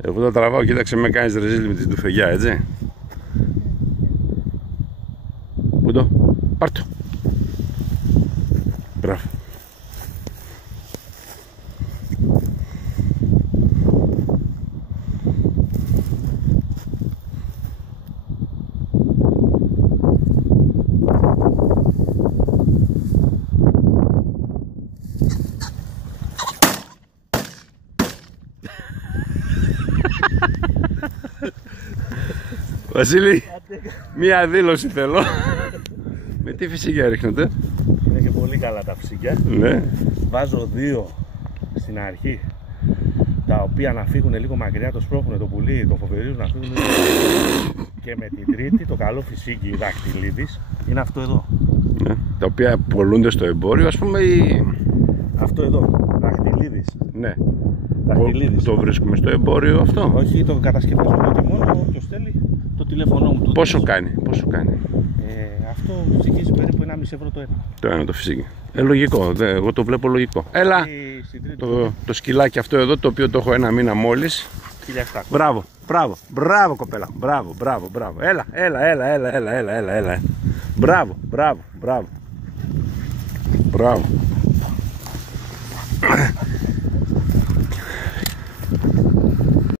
Εγώ το τραβάω, κοίταξε με κάνεις ρεζίλ με την τουφεγιά, έτσι. Πού το, πάρ' το. Μπράβο. Βασίλη, μία δήλωση θέλω. Με τι φυσικιά ρίχνετε? Είναι και πολύ καλά τα φυσικιά. Ναι. Βάζω 2 στην αρχή, τα οποία να φύγουν λίγο μακριά, το σπρώχνουν το πουλί, το φοβερίζουν να φύγουν λίγο. Και με την τρίτη, το καλό φυσίκι δακτυλίδης είναι αυτό εδώ. Ναι. Τα οποία πολλούνται στο εμπόριο, ας πούμε, ή... Αυτό εδώ, δακτυλίδης. Ναι. Δακτυλίδης. Το βρίσκουμε στο εμπόριο αυτό? Όχι, το κατασκευάζω εγώ και μόνο. Όποιος θέλει, το τηλέφωνό μου. Πόσο κάνει, πόσο κάνει? Αυτό στοιχίζει περίπου 1,5 ευρώ το ένα. Το ένα το φυσικό. Λογικό, εγώ το βλέπω λογικό. Έλα, το σκυλάκι αυτό εδώ, το οποίο το έχω 1 μήνα μόλις. 1700. Μπράβο, μπράβο, μπράβο κοπέλα. Μπράβο, μπράβο, μπράβο. Έλα. Μπράβο. Μπράβο.